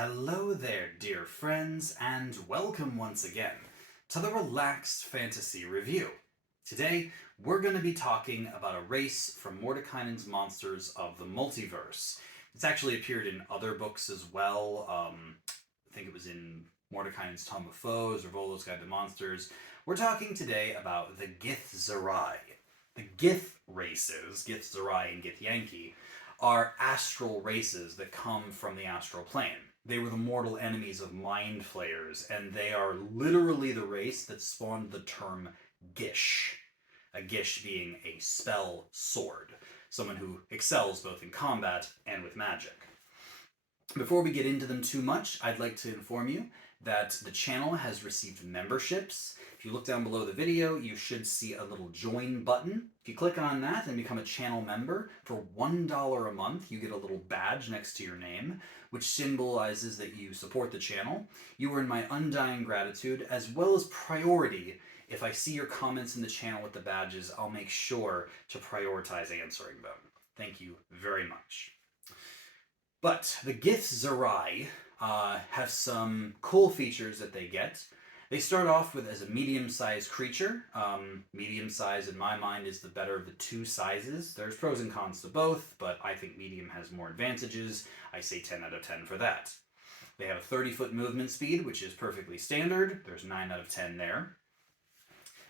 Hello there, dear friends, and welcome once again to the Relaxed Fantasy Review. Today, we're going to be talking about a race from Mordekainen's Monsters of the Multiverse. It's actually appeared in other books as well. I think it was in Mordekainen's Tome of Foes or Volo's Guide to Monsters. We're talking today about the Githzerai. The Gith races, Githzerai and Githyanki, are astral races that come from the astral plane. They were the mortal enemies of mind flayers, and they are literally the race that spawned the term Gish. A Gish being a spell sword, someone who excels both in combat and with magic. Before we get into them too much, I'd like to inform you that the channel has received memberships. If you look down below the video, you should see a little join button. If you click on that and become a channel member, for $1 a month, you get a little badge next to your name, which symbolizes that you support the channel. You earn my undying gratitude, as well as priority. If I see your comments in the channel with the badges, I'll make sure to prioritize answering them. Thank you very much. But the Githzerai have some cool features that they get. They start off with as a medium-sized creature. Medium size, in my mind, is the better of the two sizes. There's pros and cons to both, but I think medium has more advantages. I say 10 out of 10 for that. They have a 30-foot movement speed, which is perfectly standard. There's 9 out of 10 there.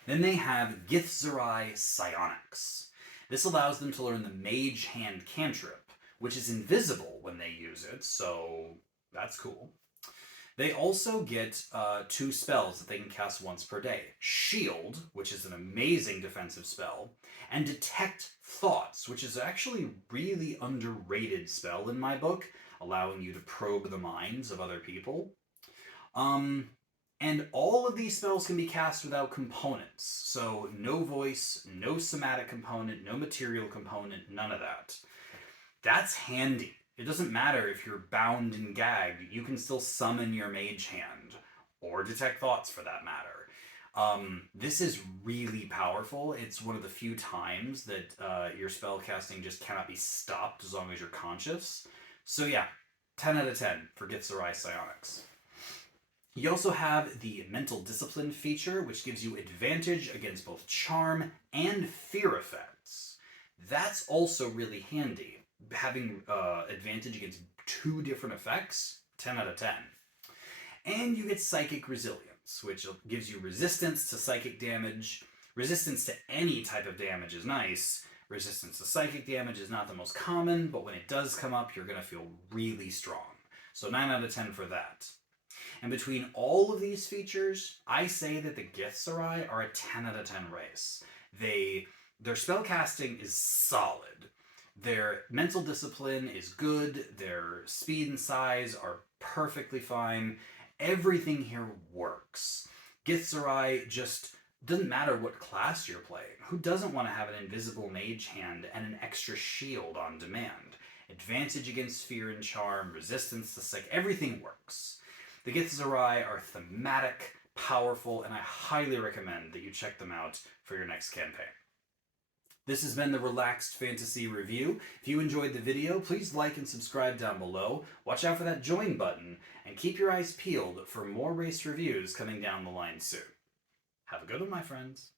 Then they have Githzerai Psionics. This allows them to learn the Mage Hand cantrip, which is invisible when they use it, so that's cool. They also get 2 spells that they can cast once per day. Shield, which is an amazing defensive spell, and Detect Thoughts, which is actually a really underrated spell in my book, allowing you to probe the minds of other people. And all of these spells can be cast without components. So no voice, no somatic component, no material component, none of that. That's handy. It doesn't matter if you're bound and gagged, you can still summon your Mage Hand, or Detect Thoughts for that matter. This is really powerful. It's one of the few times that your spell casting just cannot be stopped as long as you're conscious. So yeah, 10 out of 10 for Githzerai Psionics. You also have the Mental Discipline feature, which gives you advantage against both charm and fear effects. That's also really handy. Having advantage against 2 different effects, 10 out of 10. And you get Psychic Resilience, which gives you resistance to psychic damage. Resistance to any type of damage is nice. Resistance to psychic damage is not the most common, but when it does come up, you're going to feel really strong. So 9 out of 10 for that. And between all of these features, I say that the Githzerai are a 10 out of 10 race. Their spellcasting is solid. Their mental discipline is good. Their speed and size are perfectly fine. Everything here works. Githzerai just doesn't matter what class you're playing. Who doesn't want to have an invisible Mage Hand and an extra shield on demand? Advantage against fear and charm, resistance to psych, everything works. The Githzerai are thematic, powerful, and I highly recommend that you check them out for your next campaign. This has been the Relaxed Fantasy Review. If you enjoyed the video, please like and subscribe down below. Watch out for that join button, and keep your eyes peeled for more race reviews coming down the line soon. Have a good one, my friends.